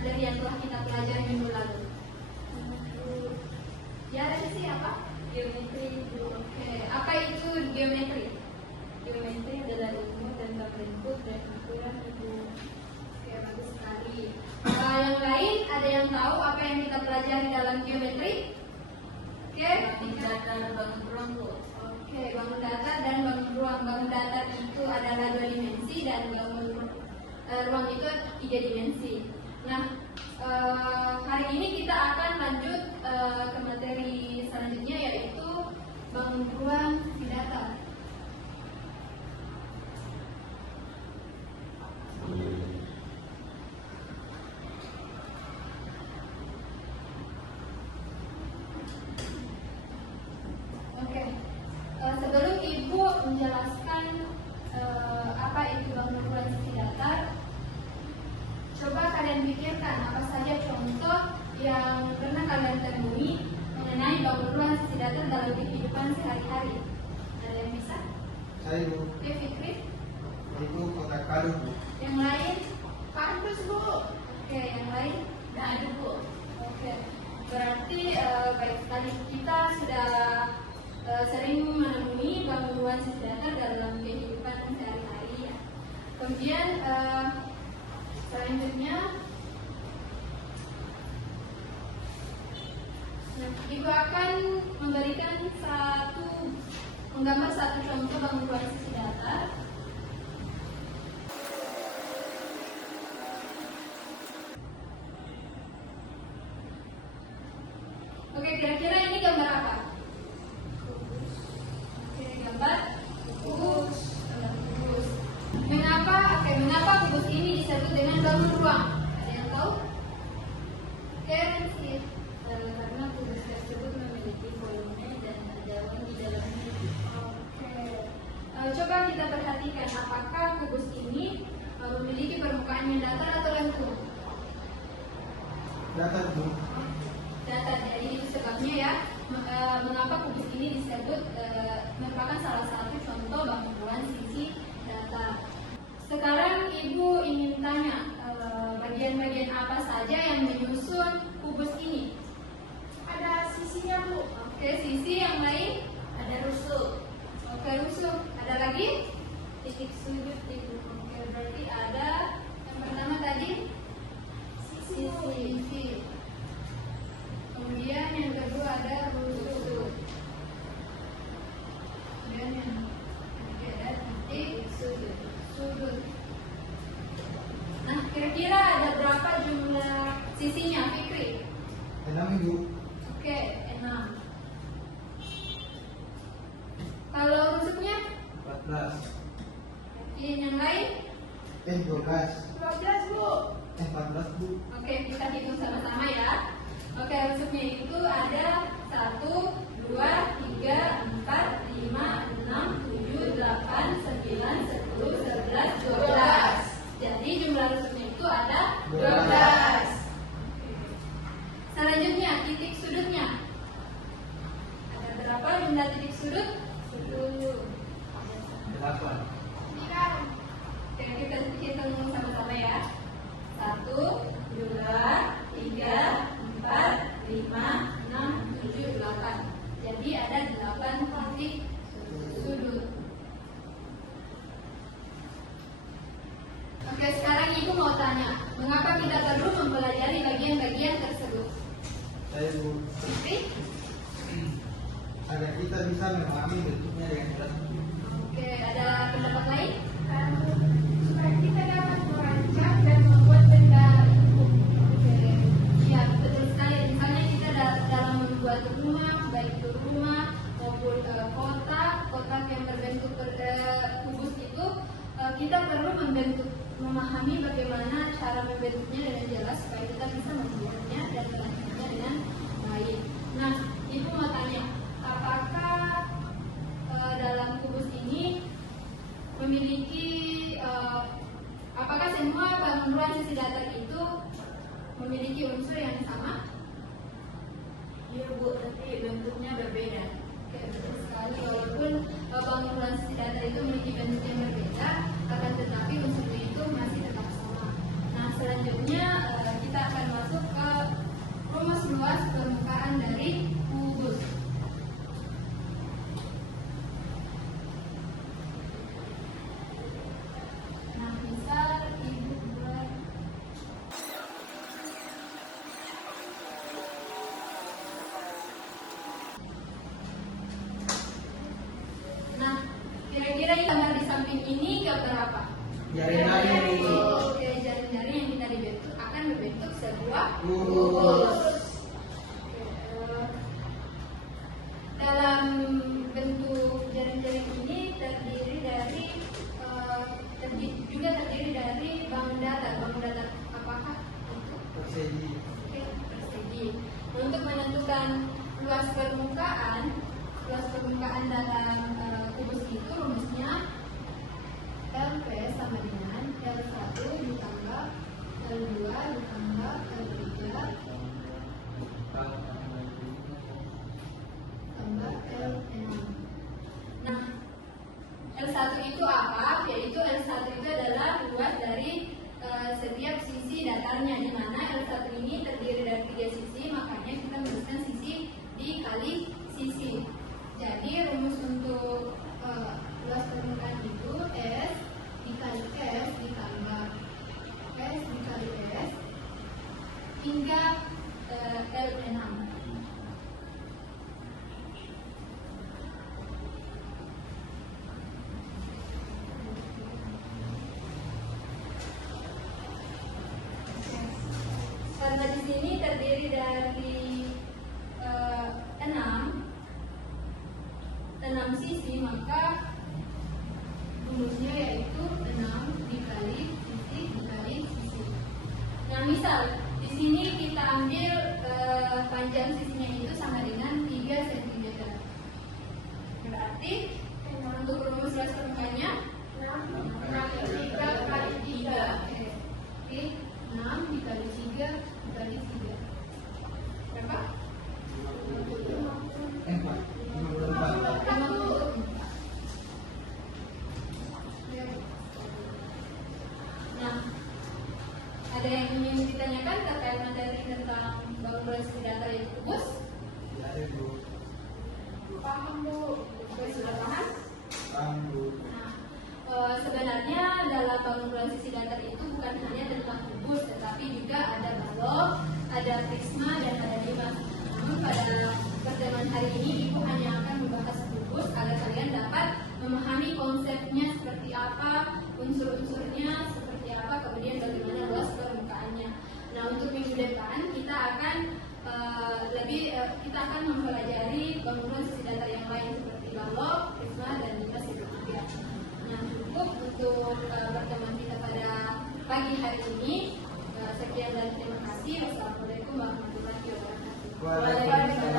materi yang telah kita pelajari minggu lalu? Ya, revisi apa? Geometri. Oke, apa itu geometri? Geometri adalah ilmu tentang bentuk dan ukuran tubuh. Oke, bagus sekali. Yang lain ada yang tahu apa yang kita pelajari dalam geometri? Oke, Bangun datar, bangun ruang, Bu. Oke, bangun datar dan bangun ruang. Bangun datar itu adalah 2 dimensi dan bangun ruang itu 3 dimensi. Nah, hari ini kita akan lanjut ke materi selanjutnya, yaitu bangun ruang di datar. Oke, sebelum Ibu menjelaskan apa itu bangun ruang sisi datar, coba kalian pikirkan apa saja contoh yang pernah kalian temui mengenai bangun ruang sisi datar dalam kehidupan sehari-hari. Ada yang bisa? Saya Bu, Oke, Fikri. itu kotak kado Bu. Yang lain? Kardus, Bu. Oke, yang lain? Nggak ada, Bu. Oke, berarti baik sekali kita sudah sering menemui bangun ruang sisi datar dalam kehidupan sehari-hari ya. Kemudian selanjutnya, Ibu akan menggambar satu contoh bangun ruang sisi datar. Oke, kira-kira ini gambar apa? Oke, gambar kubus. Kubus. Mengapa kubus ini disebut dengan bangun ruang? Ada yang tahu? Oke, Rizky. Karena kubus tersebut memiliki volume dan ada ruang di dalamnya. Oke. Coba kita perhatikan apakah kubus ini memiliki permukaan yang datar atau lengkung? Datar Bu. Datar. Jadi itu sebabnya ya mengapa kubus ini disebut merupakan salah satu contoh bangun ruang sisi datar. Sekarang Ibu ingin tanya bagian-bagian apa saja yang menyusun kubus ini? Ada sisinya, Bu. Oke, sisi. Yang lain? Ada rusuk, Oke, rusuk. Ada lagi? titik sudut, Ibu. Oke, berarti ada yang pertama tadi sisi. Kemudian yang kedua ada rusuk. Kemudian yang ketiga ada titik sudut. Nah, kira-kira ada berapa jumlah sisinya, Fikri? 6 Bu. Oke, 6. Kalau rusuknya? 14. Yang lain? 12. 12, Bu. 14 Bu. Oke, kita hitung sama-sama ya. Oke, rusuknya itu ada 1, 2, 3, 4, 5, 6, 7, 8, 9, 10, 11, 12. Jadi jumlah rusuknya itu ada 12. Selanjutnya, titik sudutnya. Ada berapa jumlah titik sudut? 10. 8. Oke, kita hitung sama-sama ya. 1, 2, 3, 4, 5, 6, 7, 8. Jadi ada 8 titik sudut. Oke, sekarang Ibu mau tanya, mengapa kita perlu mempelajari bagian-bagian tersebut? Saya Bu, Fikri? agar kita bisa memahami bentuknya dengan jelas. Oke, ada pendapat lain? Supaya kita dapat merancang dan membuat benda itu. Oke, iya betul sekali. Misalnya kita dalam membuat rumah, baik itu rumah maupun kotak yang berbentuk kubus itu, kita perlu memahami bagaimana cara membentuknya dengan jelas supaya kita bisa membuatnya dan melakukannya dengan baik. Nah, Ibu mau tanya, apakah dalam kubus ini memiliki apakah semua bangun ruang sisi datar itu memiliki unsur yang sama? Iya, Bu, tapi bentuknya berbeda. Oke, betul sekali. Walaupun bangun ruang sisi datar itu memiliki bentuk yang berbeda, akan tetapi unsurnya itu masih tetap sama. Nah, selanjutnya kita akan Jaring-jaring ini. Oke, jaring-jaring yang kita dibentuk akan membentuk sebuah Kubus. Dalam bentuk jaring-jaring ini juga terdiri dari bangun datar. Bangun datar apakah? Persegi. Oke, persegi. Nah, untuk menentukan luas permukaan dalam kubus itu rumusnya LP sama dengan L1 ditambah L2 ditambah L3 tambah L6. Nah, L1 itu apa? Yaitu L1 itu adalah luas dari setiap sisi datarnya, di mana L1 ini terdiri dari 3 sisi, makanya kita menuliskan sisi dikali sisi. Jadi rumus untuk luas permukaan itu S dikali S ditambah S dikali S hingga L6. Karena di sini terdiri dari 6 sisi, maka rumusnya yaitu 6 dikali sisi. Nah, misal di sini kita ambil panjang sisinya itu sama dengan 3 cm. Berarti untuk rumus luas permukaannya 3 kali 3. Oke, 6 dikali 3 dikali 3. Berapa? 54. Nah, ada yang ingin ditanyakan terkait materi tentang bangunan sisi datar yaitu kubus? Jadi Bu. Paham Bu? Oke, sudah paham? Paham Bu. Nah, sebenarnya dalam bangunan sisi datar itu bukan hanya tentang kubus, tetapi juga ada balok, ada prisma, dan ada limas. Namun pada pertemuan hari ini Ibu hanya akan membahas kubus agar kalian dapat memahami konsepnya seperti apa, unsur-unsurnya seperti apa, kemudian bagaimana luas permukaannya. Nah, untuk minggu depan kita akan kita akan mempelajari bangunan sisi datar yang lain seperti balok, prisma, dan limas itu juga. Nah, cukup untuk pertemuan kita pada pagi hari ini. Sekian dan terima kasih. Wassalamualaikum warahmatullahi wabarakatuh. Waalaikumsalam.